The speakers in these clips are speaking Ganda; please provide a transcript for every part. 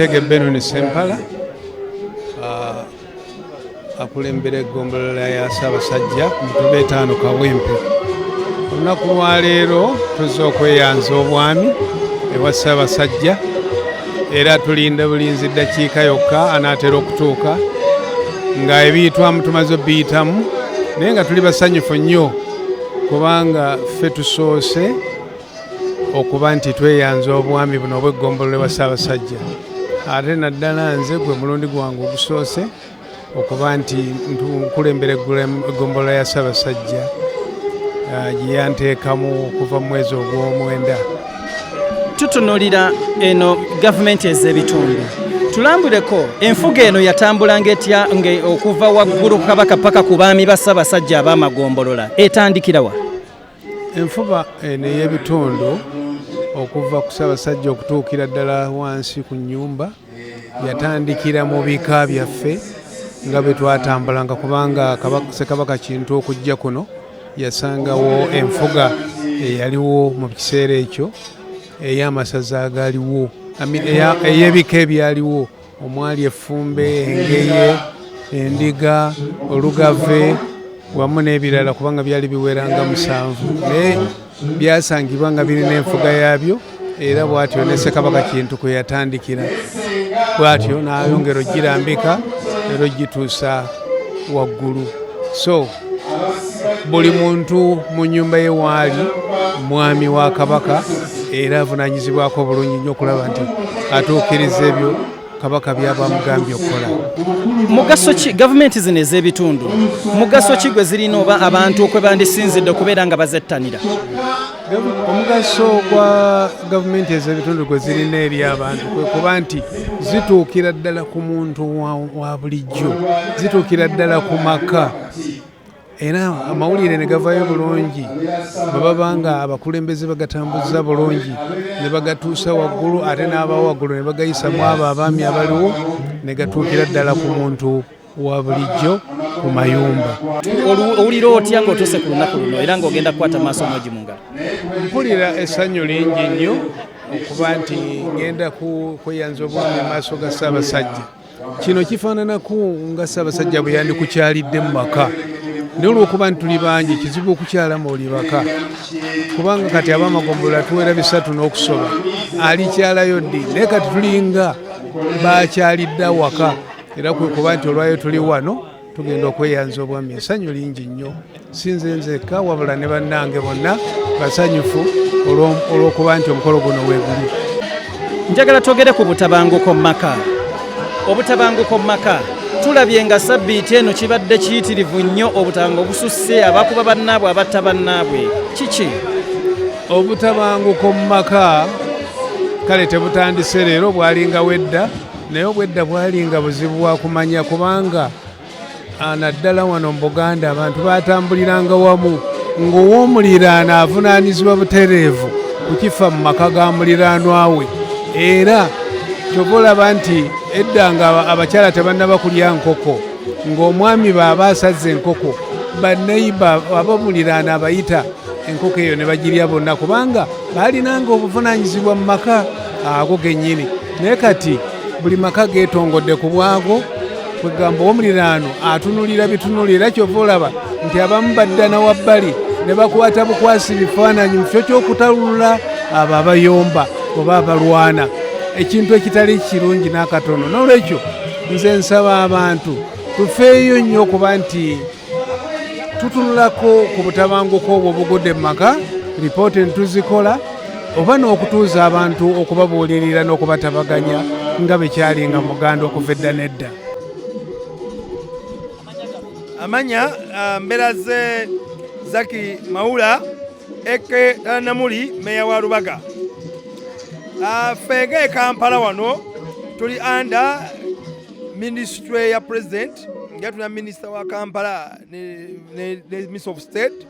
Katege Benoni Sempala akulembera eggombolola ya Ssaabasajja Mutuba 5 Kawempe. Olunaku lwa leero tuzze okweyanza obwami ewa Ssaabasajja era tulinda bulinzi ddakiika yokka anaatera okutuuka nga ebiyitwamu tumaze obiyitamu naye nga tuli basanyufu nnyo kubanga ffe tusoose okuba nti tweyanza obwami buno obw'eggombolola ewa Ssaabasajja. Ate naddala nze gwe mulundi gwange ogusoose okuba nti nkulembera eggombolola ya Ssaabasajja gye yanteekamu okuva mu mwezi ogw'omwenda. Tutunuulira eno gavumenti ez'ebitundu, tulambuleko enfuga eno yatambulanga etya okuva waggulu Kabaka paka ku baami ba Ssaabasajja ab'amagombolola etandikira wa? Enfuba eno ey'ebitundu okuva ku Ssaabasajja okutuukira ddala wansi ku nnyumba yatandikira mu bika byaffe nga bwe twatambulanga kubanga Ssekabaka Kintu okujja kuno yasangawo enfuga eyaliwo mu kiseera ekyo ey'amasaza agaliwo ey'ebika ebyaliwo omwali Effumbe, Engeye, Endiga, Olugave wamu n'ebirala kubanga byali biweranga 7 naye byasangibwa nga birina enfuga yaabyo era bw'atyo ne Ssekabaka Kintu kwe yatandikira bw'atyo n'ayongera ogirambika era ogituusa waggulu. So buli muntu mu nnyumba ye waali mwami wa Kabaka era avunaanyizibwako bulungi nnyo okulaba nti atuukiriza ebyo Kabaka byaba amugambye okukola. Mugaso ki gavumenti zino ez'ebitundu, mugaso ki gwe zirina oba abantu okwe bandisinzidde okubeera nga bazettanira? Omugaso gwa gavumenti ez'ebitundu gwe zirina eri abantu kwe kuba nti zituukira ddala ku muntu wa bulijjo, zituukira ddala ku maka era amawulire ne gavayo bulungi bwe baba nga abakulembeze bagatambuza bulungi ne bagatuusa waggulu ate n'abawo waggulu ne bagayisamu abo abaami abaliwo ne gatuukira ddala ku muntu wa bulijjo ku mayumba. Owulira otya ng'otuuse ku lunaku luno era ng'ogenda kukwata maaso mwogi mu ngalo? Mpulira essanyu lingi nnyo okuba nti ngenda kweyanza obwami maaso ga Ssaabasajja. Kino kifaananaku nga Ssaabasajja bwe yandikukyalidde mu maka. Naye olw'okuba nti tuli bangi kizibu okukyalamu oli baka kubanga kati ab'amagombolola tuwera 3 n'okusoba alikyalayo ddi naye kati tulinga bakyalidde awaka era kwe kuba nti olwayo tuli wano tugenda okweyanza obwami. Essanyu lingi nnyo si nze nzekka wabula ne bannange bonna basanyufu olw'okuba nti omukolo guno weeguli. Njagala twogere ku butabanguko mu maka. Obutabanguko mu maka tulabye nga sabbiiti eno kibadde kiyitirivu nnyo obutabanguko obususse abakuba bannaabwe abatta bannaabwe. Kiki? Obutabanguko mu maka kale tebutandise leero bwalinga wedda naye obwedda bwalinga buzibu bwa kumanya kubanga naddala wano mu Buganda abantu batambuliranga wamu ng'ow'omuliraano avunaanyizibwa butereevu ku kifa mu maka ga muliraanwa we era kyova olaba nti edda nga abakyala tebannaba kulya nkoko ng'omwami baaba asazze enkoko bannayiba ab'omuliraano abayita enkoko eyo ne bagirya bonna kubanga baalinanga obuvunaanyizibwa mu maka ago gennyini. Naye kati buli maka geetongodde ku bwago kwegamba ow'omuliraano atunulira bitunulira kyova olaba nti abamu baddana wabbali ne bakwata bukwasi bifaananyi mu kifo ky'okutalulula abo abayomba oba abalwana ekintu ekitali kirungi n'akatono. N'olwekyo nze nsaba abantu tufeeyo nnyo okuba nti tutunulako ku butabanguko obwo obugudde mu maka lipooti netuzikola oba n'okutuuza abantu okubabuulirira n'okubatabaganya nga bwe kyalinga muganda okuva edda n'edda. Amanya Mberaze Zaki Mawula Eke Namuli meya wa Rubaga. Fege Kampala wano tuli under ministry ya president nga tuna minister wa Kampala ne Minister of State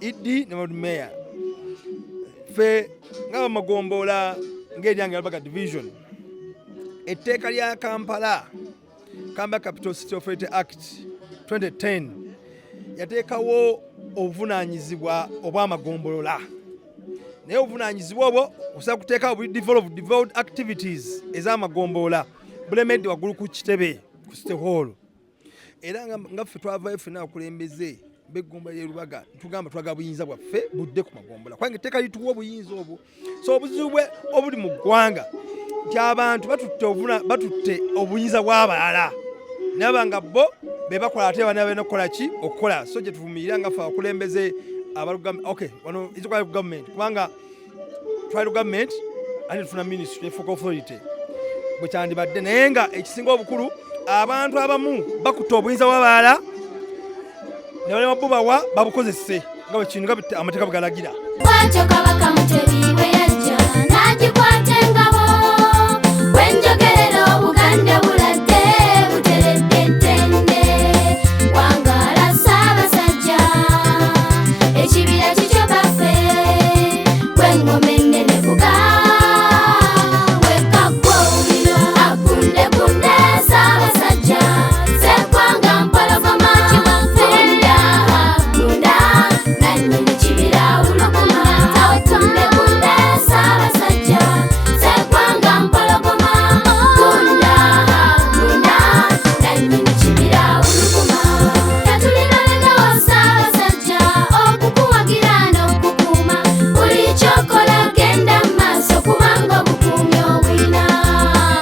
Idi ne mayor fe nga magombola ng'eryange Rubaga division etteeka lya Kampala Capital City Authority Act 2010 yateekawo obuvunaanyizibwa obw'amagombolola naye obuvunanyizibwa obwo okusobola kuteekawo buli developed activities ez'amagombolola bulemedde waggulu ku kitebe ku City Hall. Era nga ffe twavayo ffenna abakulembeze b'eggombola ly'e Lubaga tugamba twagala buyinza bwaffe budde ku magombola kubanga etteeka lituwa obuyinza obwo. So obuzibu obuli mu ggwanga nti abantu batutte obuyinza bw'abalala naba nga bo be bakola ate bana balina okukola ki okukola. So gye tuvumirira nga ffe abakulembeze wano is government kubanga twali government ate tufuna ministry focal authority bwe kyandibadde naye nga ekisinga obukulu abantu abamu bakutta obuyinza bw'abalala ne balema bubawa babukozese nga bwe kintu nga amateeka bugalagira. Bwatyo Kabaka Mutebi bwe yajja n'agikwata engabo wenjogerera Obuganda buladde buteredde ttende wangaala Ssaabasajja ekibira kikyo baffe gw'engoma ennene buga wekkaggwa owulira akundekunde Ssaabasajja Sseggwanga Mpologoma funda funda nannyini kibira wuluguma akundekunde Ssaabasajja Sseggwanga Mpologoma funda funda nannyini kibira wuluguma tatulinalengawo Ssaabasajja okukuwagira n'okukuuma buli kyokola genda mu maaso kubanga obukuumyi obwina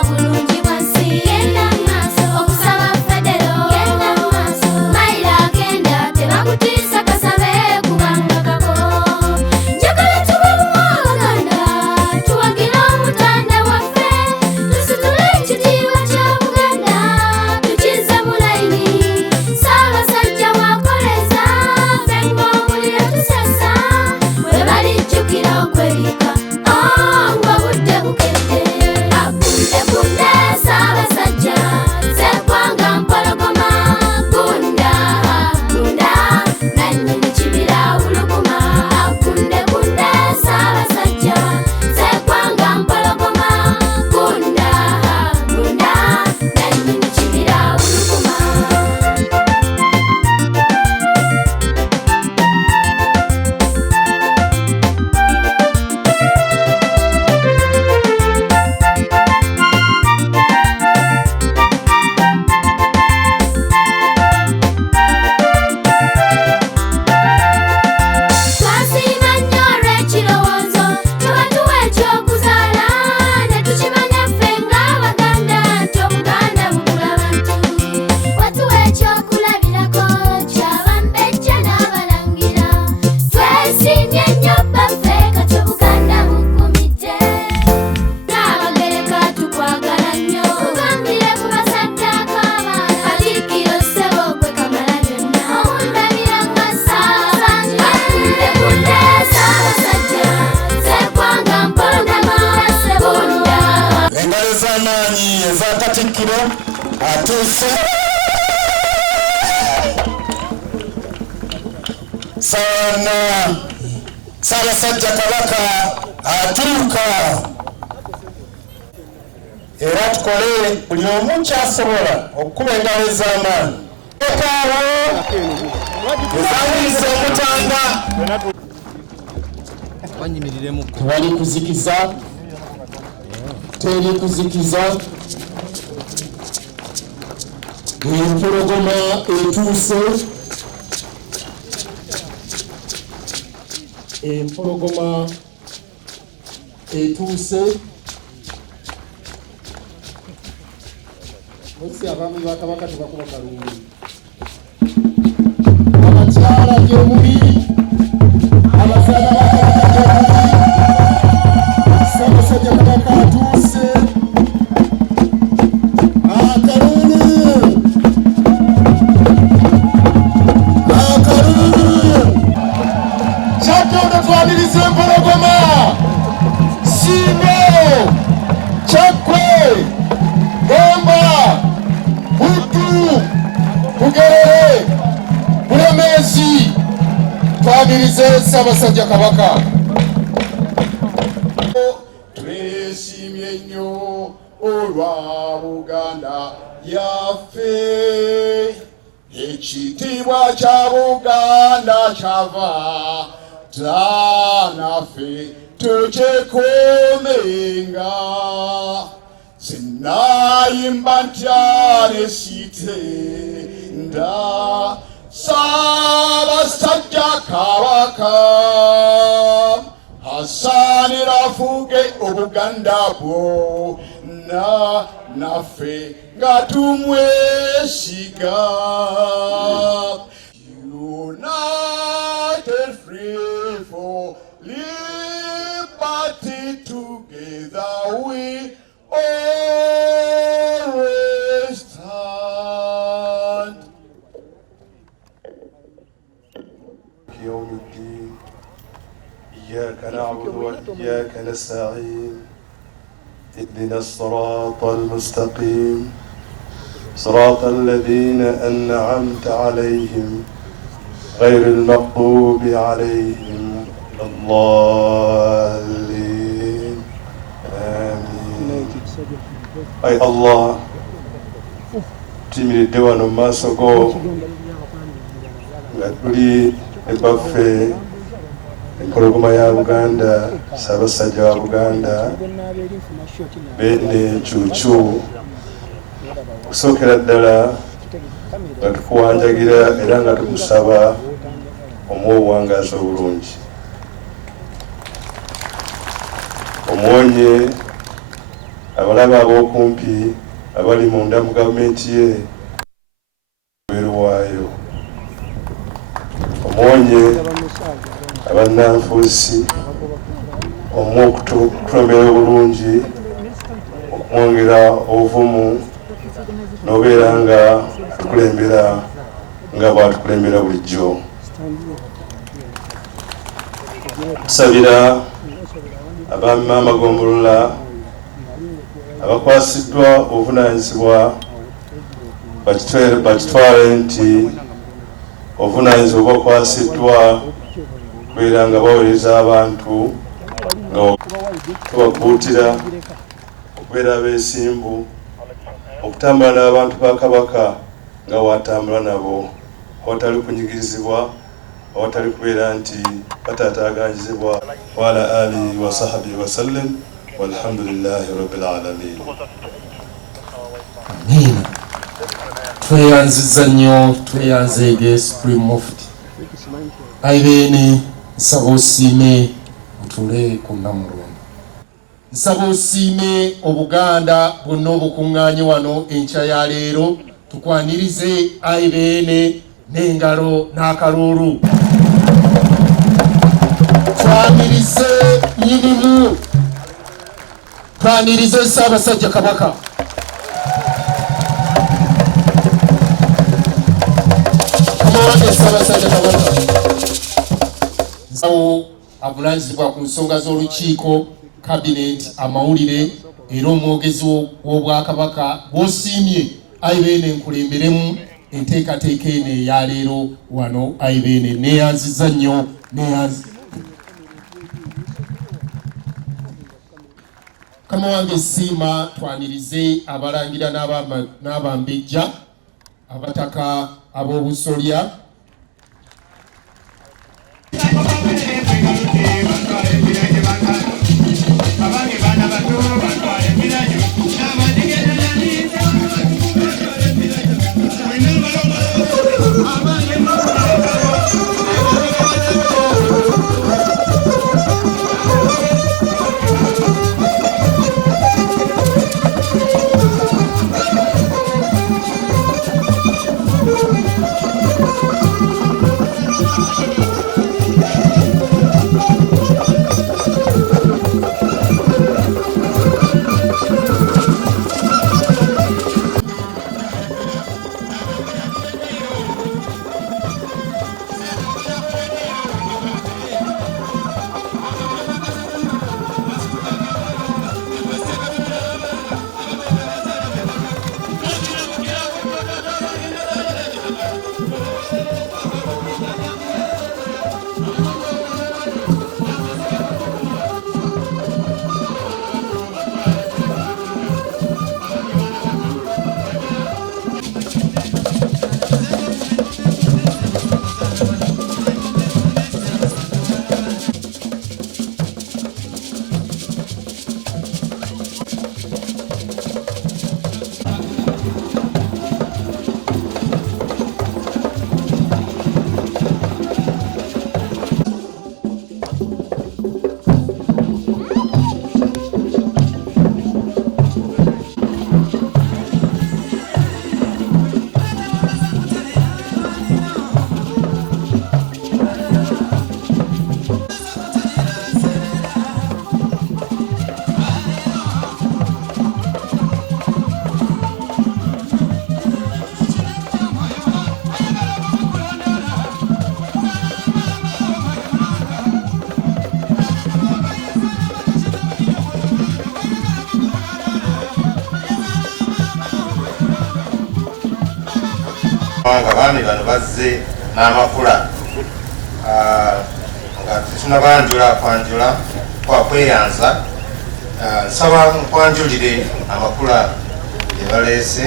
bulungi bwa nsi genda mu maaso okusaba federo genda mu maaso mayiro agenda tebakutiisa kasabe kubanga kako njagala tube Abaganda tuwagira omutanda waffe tusitule ekitiibwa kya Buganda tukize mu layini Ssaabasajja bw'akoleza ffe ng'owulira tusesa bwe balijjukira okwebika ng'obudde bukedde akundekunde Ssaabasajja Sseggwanga Mpologoma gunda gunda nannyini kibira wuluguma akundekunde Ssaabasajja Sseggwanga Mpologoma gunda gunda nannyini kibira wuluguma. Twasiima nnyo olw'ekirowoozo tuba tuwa ekyokuzaala ne tukimanya ffe ng'Abaganda nti Obuganda bugula bantu watuwa ekyokulabirako ky'Abambejja n'Abalangira twesiimye nnyo baffe kati Obuganda bugumidde n'Abagereka tukwagala nnyo tugambire ku basaddaaka abaana Katikkiro ssebo gwe Kamalabyonna omundabira nga Ssaabasajja akundekunde Ssaabasajja Sseggwanga Mpologoma ssebunda engalo ez'amaanyi eza Katikkiro atuuse saana Ssaabasajja Kabaka atuuka era tukole buli omu kyasobola okukuba engalo ez'amaanyi ekaawo ezawuliza omutanda tewali kuzikiza teri kuzikiza empologoma etuuse empologoma etuuse osi abaami ba Kabaka tebakuba kalungi abakyala gyemuli abazaala ba Kabaka gyemuli Ssaabasajja Kabaka atuuse akalulu kyagenda twaniriza empologoma Singo Kyaggwe Gomba Buddu Bugerere Bulemeezi twanirize Ssaabasajja Kabaka. Twesiimye nnyo olwa Buganda yaffe ekitiibwa kya Buganda kyava tanaffe tuchekumenga sinayimba ntyane sitenda Sabasajja Kabaka hasanira fuge obuganda bwonna naffe nga tumwesiga united free for liberty together we always stand. يوم الدين إياك نعبد وإياك نستعين اهدنا الصراط المستقيم صراط الذين أنعمت عليهم غير المغضوب عليهم ولا الضالين آمين. أي الله تيمي wano mu maaso go nga tuli ebaffe empologoma ya Buganda, Ssaabasajja wa Buganda Beene Cuucu, okusookera ddala nga tukuwanjagira era nga tukusaba omuwa obuwangazi obulungi, omuwonye abalabe ab'okumpi abali munda mu gavumenti ye wabweru waayo, omuwonye abannanfuusi omu okutukulembera obulungi, okumwongera obuvumu n'obeera nga tukulembera nga bwatukulembera bulijjo. Tusabira abaami b'amagombolola abakwasiddwa obuvunaanyizibwa bakitwale nti obuvunaanyizibwa bakwasiddwa kubeera nga baweereza abantu nga tubakuutira okubeera abeesimbu, okutambula n'abantu ba Kabaka nga watambula nabo, awatali kunyigirizibwa, awatali kubeera nti bataataaganyizibwa. Wa ala alihi wa sahbihi wa sallam walhamdulillahi rabbil alamin. Amina. Tweyanziza nnyo, tweyanzeege Supreme Mufti. Ayi Beene, nsaba osiime otule ku Namulondo. Nsaba osiime Obuganda bwonna obukuŋŋaanye wano enkya ya leero, tukwanirize Ayi Beene n'engalo n'akalulu. Twanirize nnyinimu, twanirize Ssaabasajja Kabaka. Kamuwange Ssaabasajja Kabaka. Nsawo avunaanyizibwa ku nsonga z'olukiiko, kabineeti, amawulire era omwogezi w'Obwakabaka bw'osiimye Ayi Beene nkulemberemu enteekateeka eno eya leero wano. Ayi Beene neeyanziza nnyo, Kamuwange siima twanirize abalangira n'abambejja, abataka ab'obusolya. nga baami bano bazze n'amakula nga tetunabanjula kwanjula kwakweyanza. Nsaba nkwanjulire amakula ge baleese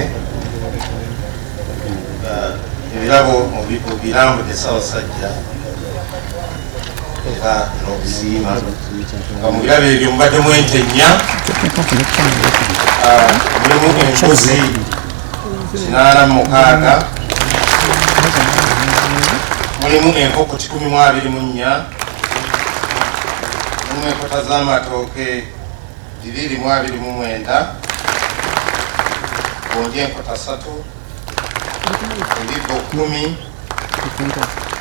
ebirabo mu birambudde Ssaabasajja era n'okusiima nga mu birabo ebyo mubaddemu ente 4, mulimu embuzi 86, mulimu enkoko 124, mulimu enkota z'amatooke 229, gonja enkota 3, ebibbo 10,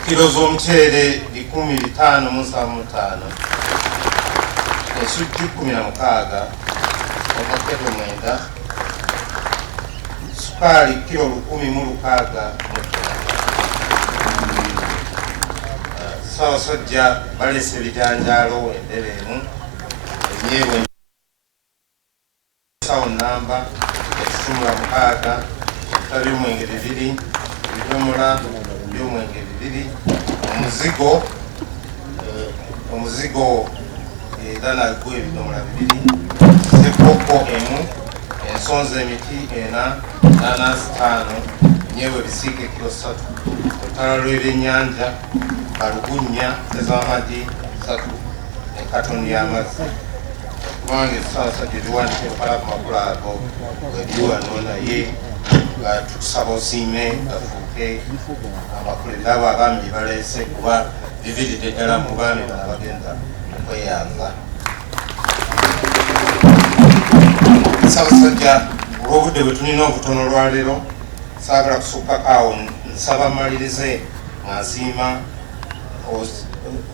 kilo z'omuceere 1575, ensujju 16, omukedo 9, sukaali kilo 1,060. Ssaabasajja baleese ebijanjaalo endereemu enyeebwa sawo namba 16, ebita by'omwenge 2, ebidomola by'omwenge 2, omuzigo era nagwo ebidomola 2, sekoko 1, ensonza emiti 4, nanasi 5, nyeebwa ebisiike kilo 3, olutala lw'ebyennyanja balugunya ez'amagi 3, ekatoni y'amazzi. Kubanga Ssaabasajja ebiwandiiko ebikola ku makula ago webiri wano naye nga tukusaba osiime gafuuke amakula erabo abaami bye baleese kuba biviridde ddala mu baami bano bagenda okweyanza. Ssaabasajja olw'obudde bwe tulina obutono olwaleero saagala kusukkako awo, nsaba mmalirize nga nsiima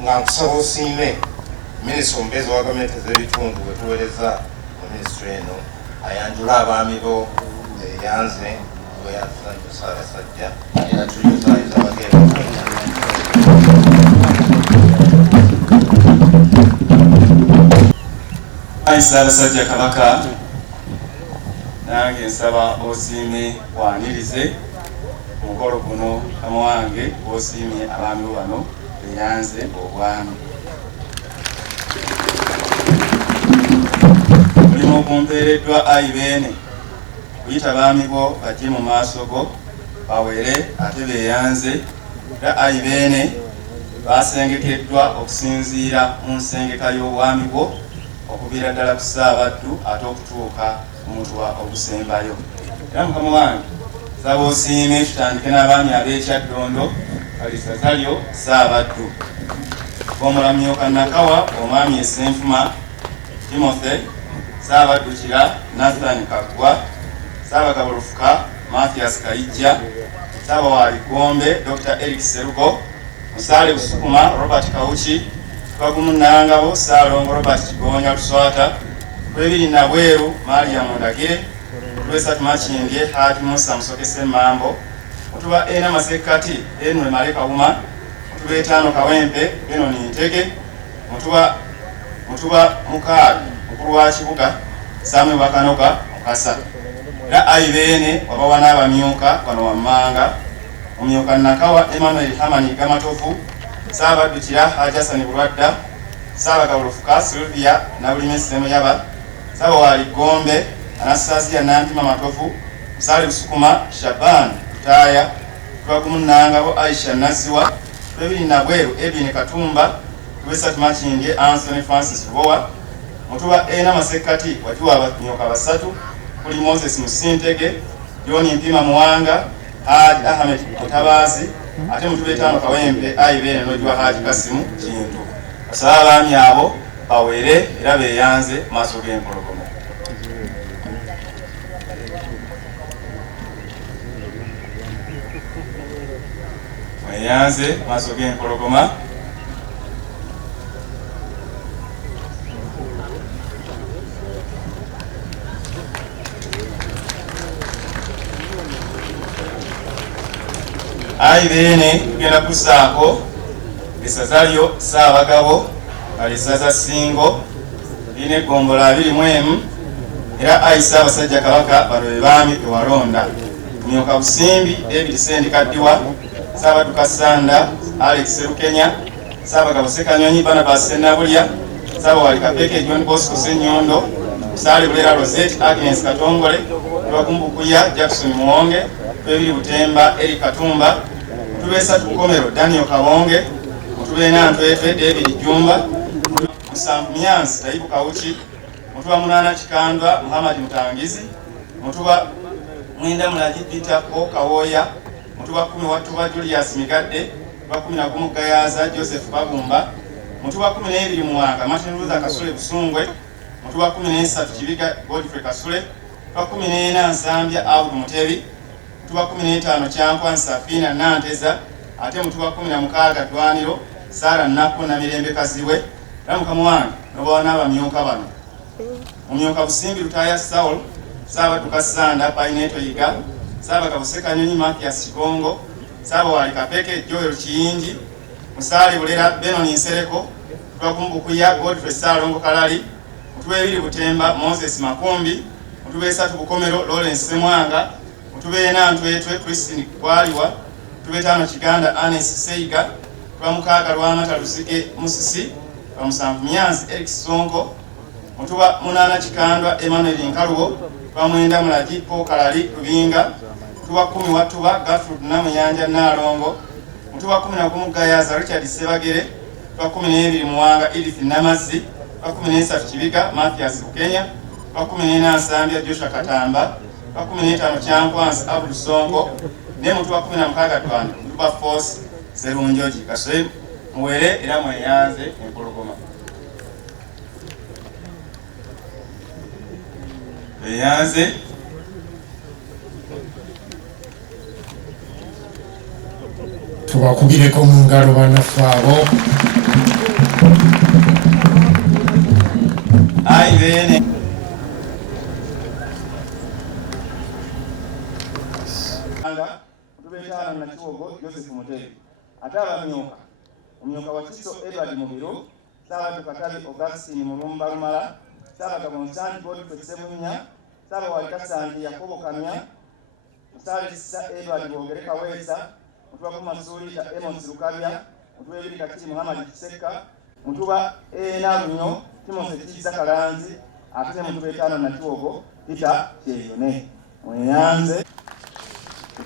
nga nkusaba osiime minisita omubeezi wa gavumenti ez'ebitundu bwe tuweereza mu minisitule eno ayanjule abaami bo yanze bweyanza nyo Ssaabasajja era tuyozaayoza bagenda. Ssaabasajja Kabaka, nange nsaba osiime wanirize ku mukolo guno kama wange osiimye abaami bo bano beyanze obwami. Mulimu okumpeereddwa ayi beene kuyita baami bo bajje mu maaso go bawere ate beyanze era ayi beene basengekeddwa okusinziira mu nsengeka y'obwami bwo okuviira ddala ku Ssaabaddu ate okutuuka ku Mutuwa ogusembayo. Era mukama wange nsaba osiime tutandike n'abaami ab'Ekyaddondo Kalisaza lyo Ssaabaddu, Omulamyuka Nakawa omwami Essenfuma Timothy, Ssaabaddukira Nathan Kaggwa, Ssaabagabulufuka Mathias Kayijja, Ssaabawaligombe Dr. Eric Serugo, Musaale Busukuma Robert Kawuki, Tukagumu Nangabo Ssaalongo Robert Kigonya Luswata, Kwebiri Nabweru Mariam Ndagire, Lwesatu Makindye Haji Musa Musokese Mambo, Mutuba Ena Masekati Enwe Maleka Uma, Mutuba Etano Kawempe Beno Nintege, Mutuba Mukaaga Mukulu wa Kibuga Samwe Bakanoga Mukasa. Era ayi beene wabawa n'abamyuka bano wammanga, Omumyuka Nakawa Emmanuel Hamani Gamatovu, Ssaabaddukira Haji Hassan Bulwadda, Ssaabagabulufuka Sylvia Nabulime Ssemuyaba, Ssaabawaligombe Anastasia Nampima Matovu, Musaale Busukuma Shaban Kutaaya, Tubagumu Nangabo Aisha Naziwa, Kwebiri Nabweru Edwin Katumba, Lwesatu Makindye Anthony Francis Bowa, Mutuba Ena Masekati wajiwa abamyuka basatu kuli Moses Musintege, John Mpima Muwanga, Haji Ahmed Mutabazi, ate Mutuba Etano Kawempe ayi beene n'ojiwa Haji Kasimu Kintu. Basaba abaami abo bawere era beyanze maaso g'empologoma. Mweyanze maaso g'empologoma. Ayi beene tugenda kussaako essaza lyo Ssaabagabo Kalisaza Singo lirina eggombolola 21, era ayi Ssaabasajja Kabaka bano be baami bewalonda. Mumyuka Busimbi David Sendikaddiwa, Ssaabadduka Sanda Alex Serukenya, Ssaabagabo Ssekanyonyi Barnabas Sennabulya, Ssaabawali Kapeke John Bosco Ssenyondo, Musaale Bulera Rosette Agnes Katongole, Lwakumbukuya Jackson Muwonge, Twebiri Butemba Eric Katumba, Mutubeesa Tukomero Daniel Kabonge, Mutubeena Ntwetwe David Jumba, Musanvu Myansi Taibu Kawuki, Mutuba Munana Kikandwa Muhammad Mutangizi, Mutuba Mwenda Mulagi Peter Kawoya, Mutuba 10 Watuba Julius Migadde, Mutuba 11 Gayaza Joseph Bagumba, Mutuba 12 Muwanga Martin Luther Kasule Busungwe, Mutuba 13 Kibiga Godfrey Kasule, Mutuba 14 Nsambya Abdu Mutebi, Mutuba 15 Kyankwa Nsafina Nanteza, ate Mutuba 16 Dwaniro Sara Nako na Mirembe Kaziwe, Ramuka Muwanga n'abaana abamyuka bano. Mumyuka Busimbi Lutaya Saul, Ssaabadduka Sanda Paineto Yiga, Ssaabagabo Ssekanyonyi Mathias Kigongo, Ssaabawali Kapeke Joel Kiyingi, Musaale Bulera Benoni Nsereko, Lwakumbukuya Godfrey Ssalongo Kalali, Mutubebiri Butemba Moses Makumbi, Mutubeesatu Bukomero Lawrence Semwanga, Mutubeena Ntwetwe Christine Kwaliwa, Mutubetaano Kiganda Anes Seiga, Lwamukaaga Lwamata Lusige Musisi, Lwamusanvu Myanzi Eric Sonko, Mutuba 8 Kikandwa Emmanuel Nkaluwo, Lwamwenda Mulagi Paul Kalali Lubinga, Mutuba 10 Watuba Gertrude Namuyanja Nalongo, Mutuba 11 Gayaza Richard Sebagere, Mutuba 12 Muwanga Edith Namazzi, Mutuba 13 Kibiga Mathias Bukenya, Mutuba 14 Nsambya Joshua Katamba, Mutuba 15 Kyankwansi Abdul Sonko, ne Mutuba 16 Dwanda Mutuba Force Serunjoji Kaswe muwere era mweyanze empologoma. Beyanze tubakubireko mu ngalo banafu abo. Ayi bene Tubetaano na Kiwogo Joseph Mutebi, ate abamyuka Omumyuka wa Kiso Edward Mubiru, Ssaabadduka Katabi Augustine Mulumba Lumala, Ssaabagabo Nsanti Godfrey Sebunya, Ssaabawali Kasangi Yakobo Kamya, Musaale Kisa Edward Bwogere Kaweesa, Mutuba 10 Masuulita Amos Lukabya, Mutuba 2 Kati Muhammad Kiseka, Mutuba 4 Lunyo Timothy Kiza Kalanzi, ate Mutuba 5 na Kiwogo Peter Kyeyone. Mweyanze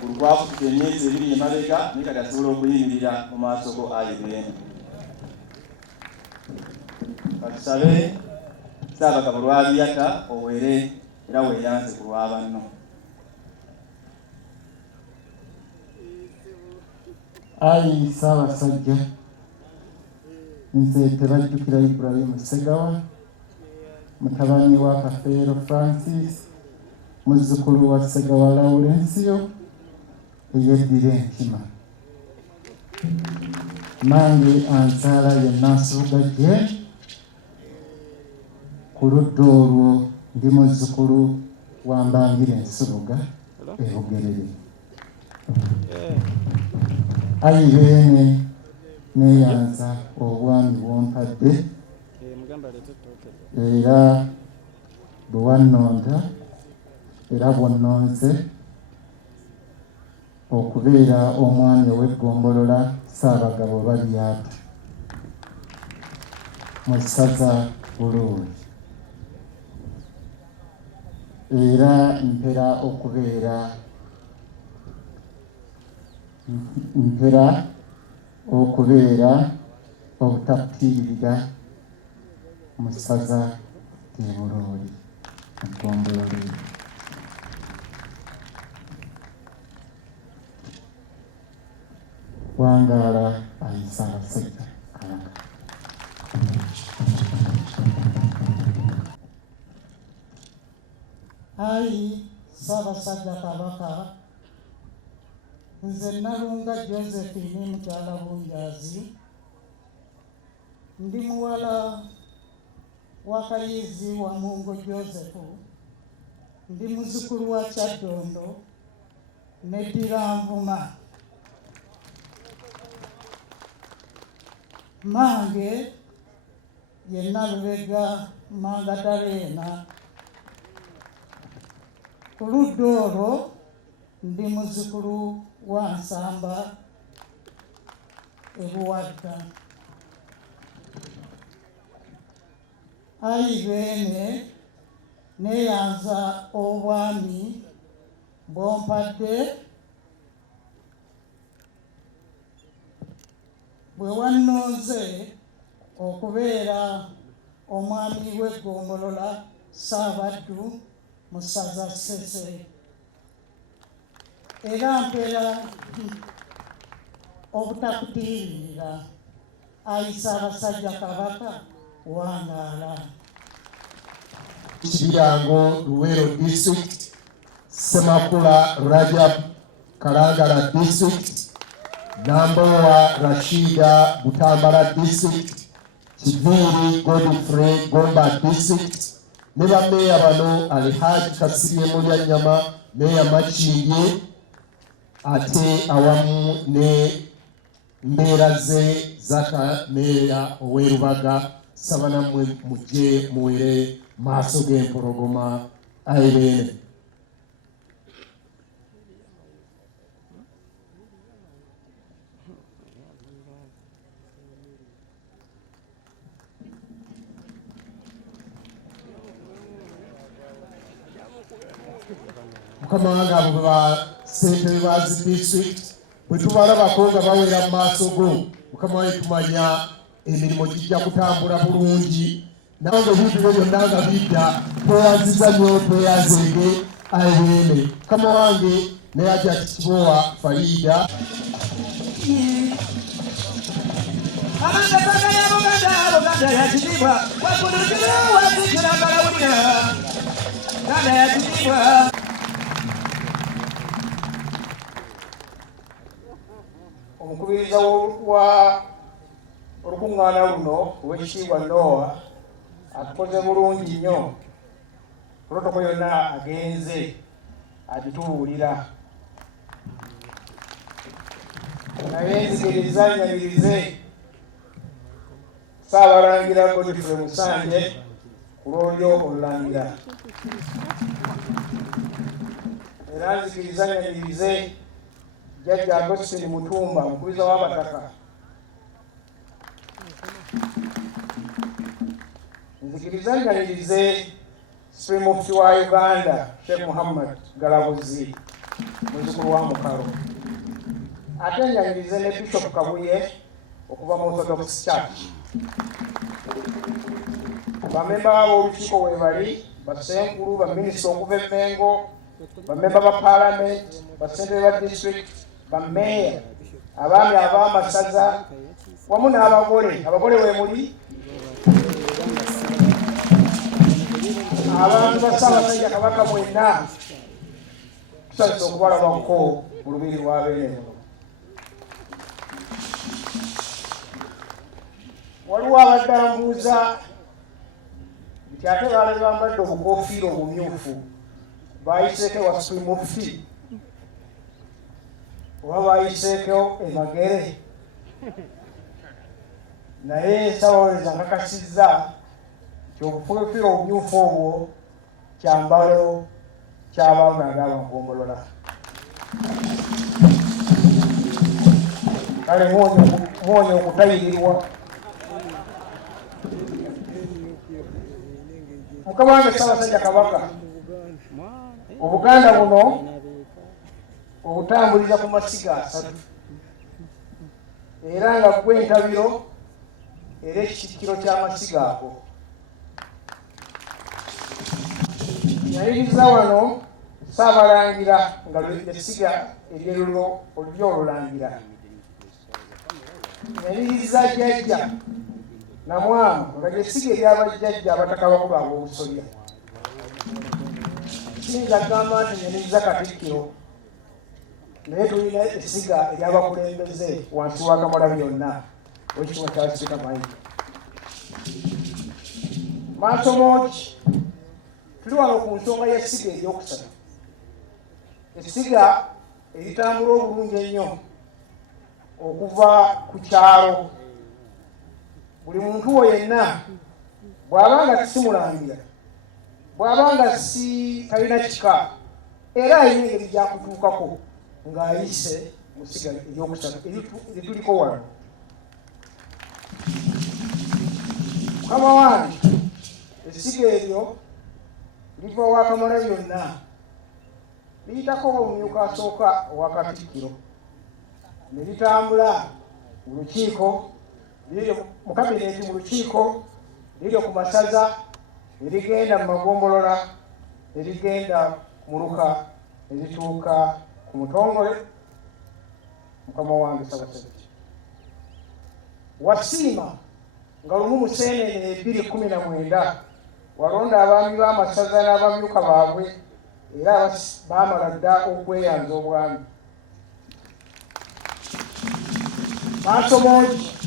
Kurukwafu emyezi 2 emabega nika gasobola okuyimirira mu maaso go ayibene. Batusabe Ssaabagabo Lwabiyata owere era weeyanze ku lwa banno. Ayi Ssaabasajja, nze Tebajjukira Ibrahim Ssegawa, mutabani wa Kafeero Francis, muzzukulu wa Ssegawa Lawrensio eyeddira enkima. Nange anzaala ye Nansubugajje, ku ludda olwo ndi muzzukulu wa Mbangire Nsubuga e Bugerere. Ayi beene neeyanza obwami bwompadde era bwe wannonda era bwonnonze okubeera omwami ow'eggombolola Ssaabagabo Balyata mu ssaza Buluuli, era mpera okubeera obutakkirira mu ssaza e Buluuli eggombolola. Wangaala Ayi Ssaabasajja Kabaka. Ayi Ssaabasajja Kabaka, nze Nalunga Josephine mukyala Bunjaazi, ndi muwala wa Kayizi wa Mungo Joseph, ndi muzzukulu wa Kyaddondo n'eddira Nvuma. Mange ye Nalubega Mangadalena, ku ludda olwo ndi muzzukulu wa Nsamba ebuwadda. Ayibene neyanza obwami bwompadde bwe wannonze okubeera omwami w'eggombolola Ssaabaddu mu ssaza Ssese, era mpera obutakutiirira ayisa abasajja Kabaka wangaala. Kibirango Luweero District, Semakula Rajab Kalangala District, Nambowa Rashida Butambala District, Kiviri Godfrey Gomba District, ne bameeya bano Alhaji Kasirye Mulyanyama, Meeya Makindye, ate awamu ne mbeera ze Zaka Meeya ow'Erubaga. Sabana mujje muwere maaso g'empologoma Ayibene. Mukama wange abo ba ssentebe ba zi district bwe tubalabako nga bawera mu maaso go, Mukama wange tumanya emirimu gijja kutambula bulungi, nawe ebintu byonna nga bidda tweyaziza nnyo tweyazenge Ayibene. Mukama wange ne Hajjati Kibowa Farida omukubiriza wa olukuŋŋaana luno ow'ekitiibwa Noah atukoze bulungi nnyo. Protocol yonna agenze agitubuulira, naye nzikiriza nyabirize Ssaabalangira Godfrey Musanje ku lw'olyo olulangira, era nzikiriza nyabirize Jjajja Agostine Mutumba omukubiriza w'abataka, nzikiriza njagirize Supreme Mufti wa Uganda Sheikh Muhammad Galabuzi muzzukulu wa Mukalo, ate njagirize ne Bishop Kabuye okuva mu Orthodox Church. Bamemba b'olukiiko we bali, bassenkulu, baminisita okuva e Mengo, bamemba ba Parliament, bassentebe ba district, bammeeya, abaami ab'amasaza wamu n'abagole. Abagole we muli abantu ba Ssaabasajja Kabaka mwenna tusanyusa okubalabako mu lubiri lwa Beene. Waliwo abadde ambuuza nti ate baali bambadde obukoofiira obumyufu bayiseeko wa Supreme Mufti oba bayiseeko emagere, naye Ssaabawoleza nkakasizza nti obukoofiira obumyufu obwo kyambalo ky'abaami ag'abagombolola. Kale mwonye okutayirirwa. Mukama wange Ssaabasajja Kabaka, Obuganda buno obutambuliza ku masiga 3 era nga gwe ntabiro era ekitikiro ky'amasiga ago. Yayiriza wano Ssaabalangira nga essiga ery'olulangira, yayiriza Jjajja Namwama nga ly'essiga ery'abajjajja abataka bakulu ab'obusolya. Kiyinza kugamba nti yaniriza Katikkiro, naye tulina essiga ery'abakulembeze wansi wa Kamalabyonna w'ekitiibwa Charles Peter Mayiga. Maaso mooki tuli wano ku nsonga y'essiga eryokusatu, essiga eritambula obulungi ennyo okuva ku kyalo. Buli muntu wo yenna bw'aba nga si mulangira, bw'aba nga si talina kika, era ayina engeri gyakutuukako ng'ayise mu ssiga eryokusatu erituliko wano. Mukama wange essiga eryo liva wakamala yonna liyitako omumyuka asooka owa Katikkiro ne litambula mu lukiiko mu kabineeti mu lukiiko liryo ku masaza ne ligenda mu magombolola ne ligenda mu luka ne lituuka ku mutongole. Mukama wange Ssaabasajja wasiima nga lumu Museenene 2019 walonda abaami b'amasaza n'abamyuka baabwe era baamala dda okweyanza obwami. Maasomoki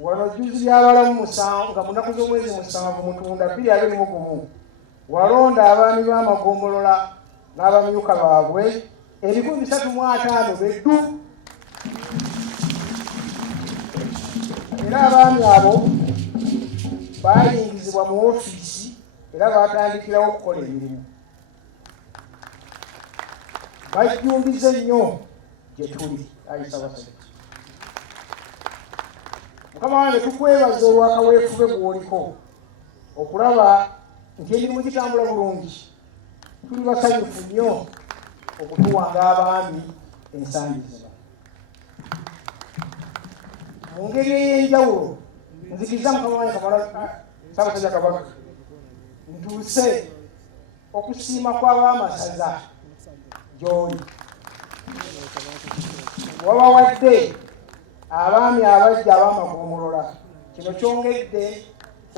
wano jjuzi ly'abalamu nga mu nnaku z'omwezi 7 Mutunda 2021 walonda abaami b'amagombolola n'abamyuka baabwe 305 beddu. Era abaami abo bayingizibwa mu ofiisi era batandikirawo okukola emirimu. Bajjumbize nnyo gye tuli. Ayi Ssaabasajja Mukama wange tukwebaza olw'akaweefube bw'oliko okulaba nti emirimu gitambula bulungi. Tuli basanyufu nnyo okutuwanga abaami ensangi zino. Mu ngeri ey'enjawulo nzikiriza Mukama wange Ssaabasajja Kabaka ntuuse okusiima kw'abaamasaza gy'oli. Wabawadde abaami abajja ab'amagombolola, kino kyongedde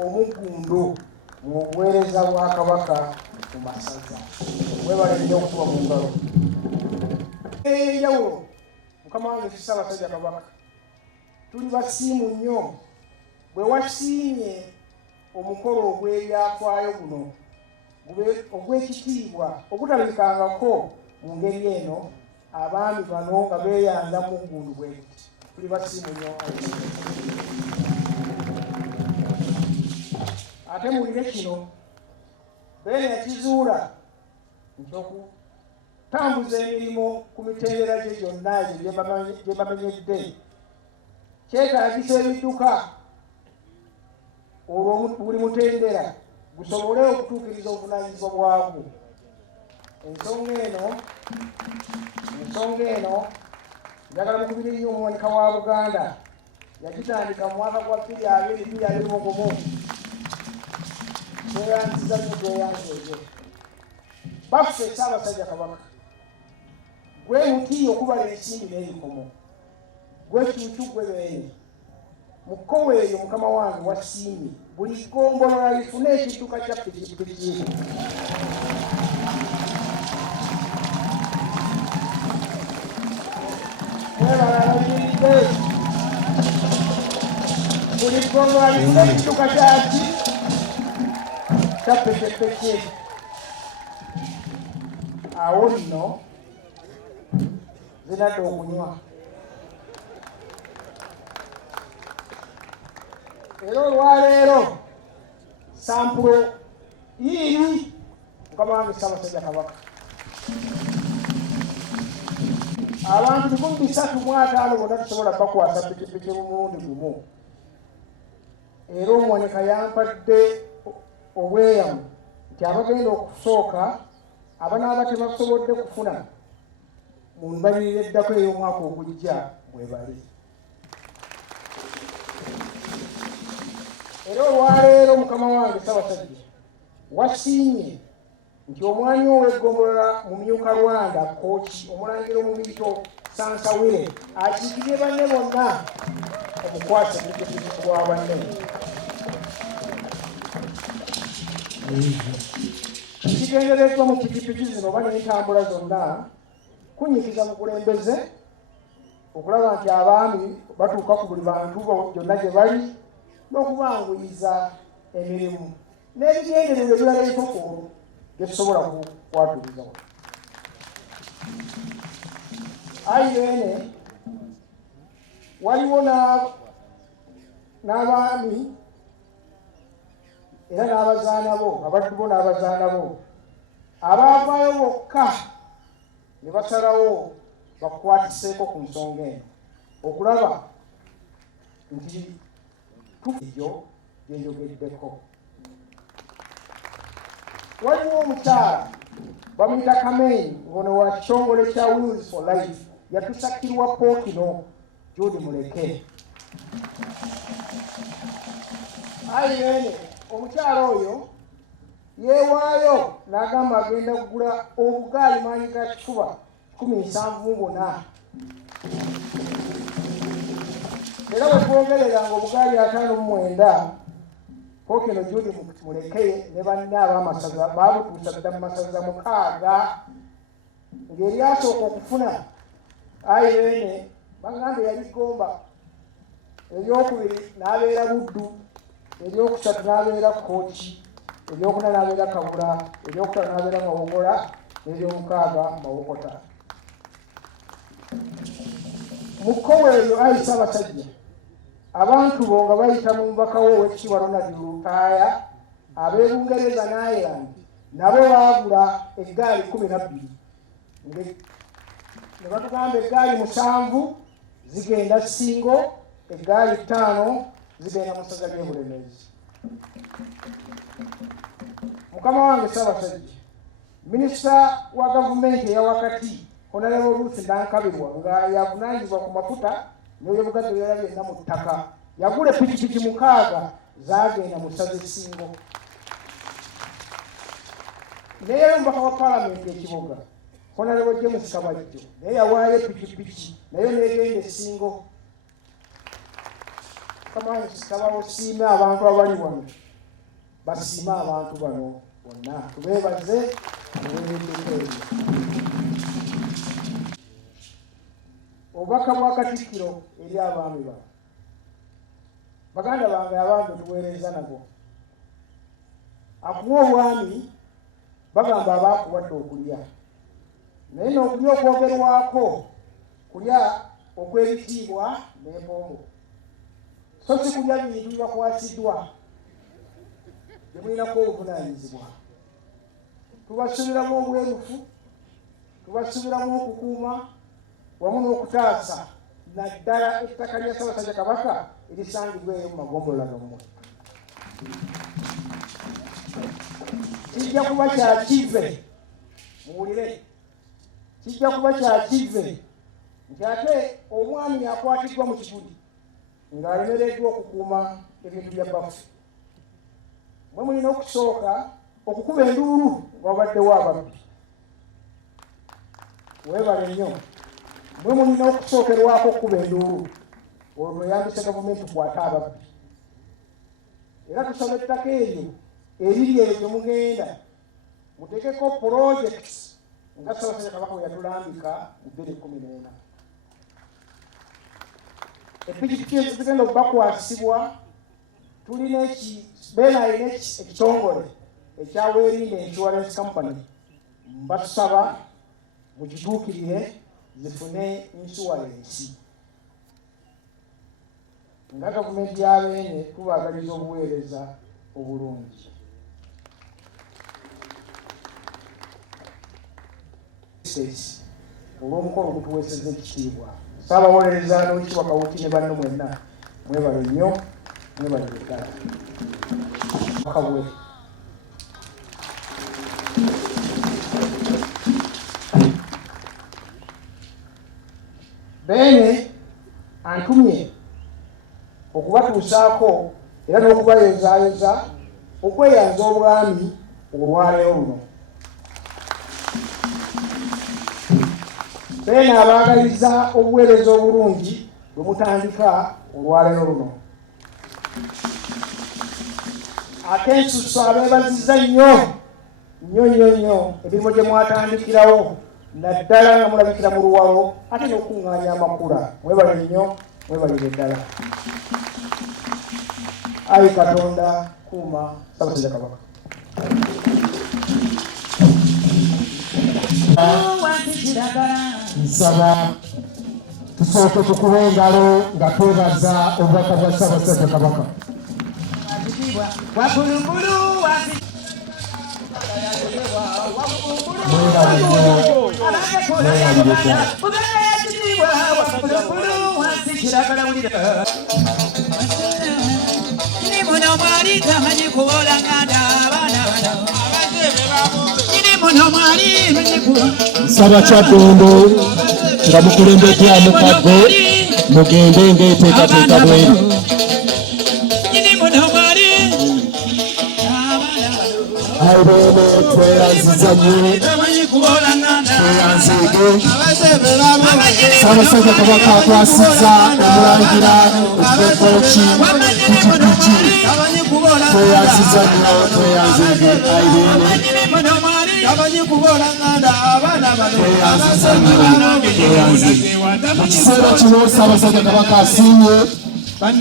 omuggundu mu buweereza bwa Kabaka mu masaza. Webale nnyo okuba mu ngalo. Ey'enjawulo Mukama wange Ssaabasajja Kabaka tuli basiimu nnyo bwe wasiimye omukolo ogw'ebyafaayo guno ogw'ekitiibwa ogutalabikangako mu ngeri eno abaami bano nga beeyanza mu ggundu bwe buti. Tuli basiimu nnyo. Ate mulire kino Beene yakizuula nti okutambuza emirimu ku mitendera gye gyonna egyo gye bamenyedde kyetaagisa ebidduka olwo buli mutendera gusobole okutuukiriza obuvunaanyizibwa bwagwo. Ensonga eno njagala mukubire nnyo omuwanika wa Buganda yagitandika mu mwaka gwa 2021 tweyanziza nnyo tweyanza ezo. Baffe Ssaabasajja Kabaka gwe muti okubala ensimbi n'ebikomo, gwe kyucu gwe beene mu kkowe eyo Mukama wange wasiimye buli ggombolola lifune ekidduka kya pikipiki. Webalalayiridde buli ggombolola lifune ekidduka kyaki kya pikipiki. Awo nno zinadde okunywa. Era olwaleero sampulo yiiri Mukama wange Ssaabasajja Kabaka abantu 305 bonna tusobola bakwasa pikipiki mu mulundi gumu. Era omuwanika yampadde obweyamu nti abagenda okusooka abanaaba tebasobodde kufuna mu mbalirira eddako ey'omwaka ogujja bwe bali. Era olwaleero Mukama wange Ssaabasajja wasiimye nti omwami ow'eggombolola mu Myuka Lwanda Kooki Omulangira Omubito Sansawire akiikirire banne bonna okukwasa pikipiki ku bwa banne. Kigendereddwa mu pikipiki zino oba n'entambula zonna kunyikiza mukulembeze okulaba nti abaami batuuka ku buli bantu gyonna gye bali n'okubanguyiza emirimu n'ebigendererwa ebirala ebitokolo bye tusobola kukwaturizawo. Ayi beene waliwo n'abaami era n'abazaana bo abaddu bo n'abazaana bo abaavaayo bokka ne basalawo bakwatiseeko ku nsonga eno okulaba nti tuyo gyenjogeddeko. Waliwo omukyala bamuyita Kameni ngono wa kitongole kya Wheels for Life yatusakirwa Pookino Judy Muleke. Ayene omukyala oyo yeewaayo n'agamba agenda kugula obugaali maanyi ga kifuba 17 era bwe twogerera nga obugaali 59 Pookino Judy Muleke ne banne ab'amasaza baabutuusa dda mu masaza 6 ng'eryasooka okufuna Ayene bagambe yali Gomba, eryokubiri n'abeera Buddu, eryokusatu n'abeera Kooki, eryokuna n'abeera Kabula, eryokutano n'abeera Mawogola, n'eryomukaaga Mawokota. Mu kkowe eyo Ayi Ssaabasajja, abantu bo nga bayita mu mubaka we Oweekitiibwa Ronald Lutaaya, ab'e Bungereza n'Ireland nabo baagula eggaali 12 ne batugamba eggaali 7 zigenda Singo, eggaali 5 zigenda mu ssaza ly'e Bulemeezi. Mukama wange Ssaabasajja, minisita wa gavumenti eyawakati Honorable Ruth Nankabirwa nga yavunaanyizibwa ku mafuta n'ebyobugagga ebirala byonna mu ttaka yagula ppikipiki 6 zaagenda mu ssaza e Singo. Naye omubaka wa paalamenti ekibuga Honorable James Kabajjo naye yawaayo ppikipiki nayo n'egenda e Singo. Mukama wange tusaba osiime abantu abali wano, basiime abantu bano bonna, tubeebaze olw'ebintu ebyo. Obubaka bwa Katikkiro eri abaami bano, baganda bange abange tuweereza nabo. Akuwa obwami bagamba abaakuwadde okulya, naye n'okulya okwogerwako kulya okw'ebitiibwa n'empombo, so si kulya bintu bibakwasiddwa bye mulinako obuvunaanyizibwa. Tubasubiramu obwerufu, tubasubiramu okukuuma wamu n'okutaasa naddala ettaka lya Ssaabasajja Kabaka erisangibwa eyo mu magombolola gammwe. Kijja kuba kya kive, muwulire, kijja kuba kya kive nti ate omwami yakwatiddwa mu kibuli ng'alemereddwa okukuuma ebintu bya bbafu. Mwe mulina okusooka okukuba enduulu nga wabaddewo ababbi. Weebale nnyo. Mwe mulina okusookerwako okukuba enduulu olwo tweyambise gavumenti tukwate ababbi. Era tusaba ettaka eryo eriri eyo gye mugenda muteekeko projects nga Ssaabasajja Kabaka we yatulambika mu 2014. Epikipiki ezigenda okubakwasibwa tulina beena alina ekitongole ekya Weerinde Insurance Company, batusaba mukituukirire zifune insurance. Nga gavumenti ya Beene tubaagaliza obuweereza obulungi. Olw'omukolo gutuweesezza ekitiibwa, Ssaabawolereza n'Oweekitiibwa Kawuki ne banno mwenna mwebale nnyo, mwebalire ddala. Kabwe Beene antumye okubatuusaako era n'okubayozaayoza okweyanza obwami olwaleero luno. Beene abaagaliza obuweereza obulungi bwe mutandika olwaleero luno. Ate ensusu abeebazizza nnyo emirimu gye mwatandikirawo naddala nga mulabikira mu luwalo ate n'okuŋŋaanya amakula. Mwebale nnyo, mwebalire ddala. Ayi Katonda kuuma Ssaabasajja Kabaka. Nsaba tusooke tukuba engalo nga twebaza obubaka bwa Ssaabasajja Kabaka. Wabulumbulu Saba Kyaddondo nga mukulembeddwa Mukaggo mugende ng'enteekateeka bweri. Ayibeene tweyanziza nnyo tweyanzeege. Ssaabasajja Kabaka akwasizza Omulangira Okwekooki Pikipiki tweyanziza nnyo tweyanzeege. Ayibeene mu kiseera kino Ssaabasajja Kabaka asiimye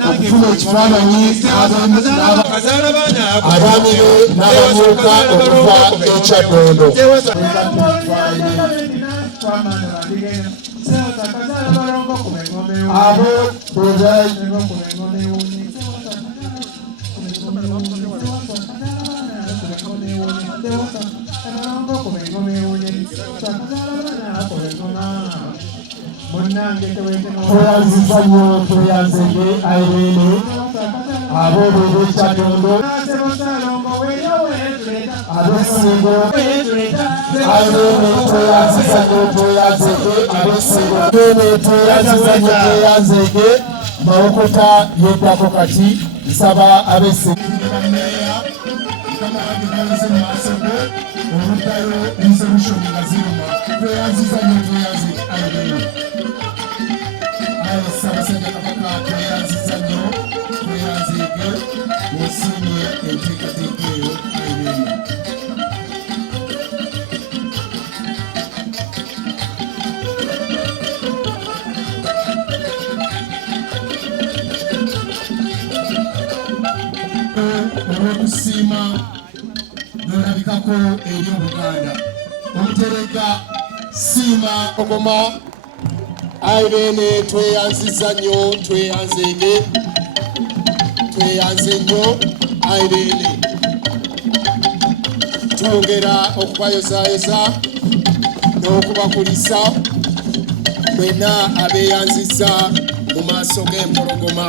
okufuna ekifaananyi abaami be n'abamyuka okuva e Kyaddondo. Abo tweyanziza nnyo tweyanzege Ayibeene abo bebe Kyaddondo abesingo Ayibeene tweyanziza nnyo tweyanzege abesingo tweyanziza nnyo tweyanzege Mawokota yeddako kati nsaba abesingo oluddayo resolution nga ziruma tweyanziza nnyo tweyanzege Ayibeene. Ssaabasajja Kabaka tweyanziza nnyo tweyanzeege osiimye enteekateeka eyo Ayibeene. Olw'okusiima n'olabikako eri Obuganda Omutereka siima ogoma Ayibeene tweyanziza nnyo tweyanzeege tweyanze nnyo Ayibeene. Twongera okubayozaayoza n'okubakulisa mwenna abeeyanziza mu maaso g'empologoma.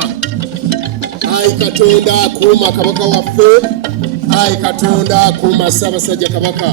Ayi Katonda akuuma Kabaka waffe, Ayi Katonda akuuma Ssaabasajja Kabaka.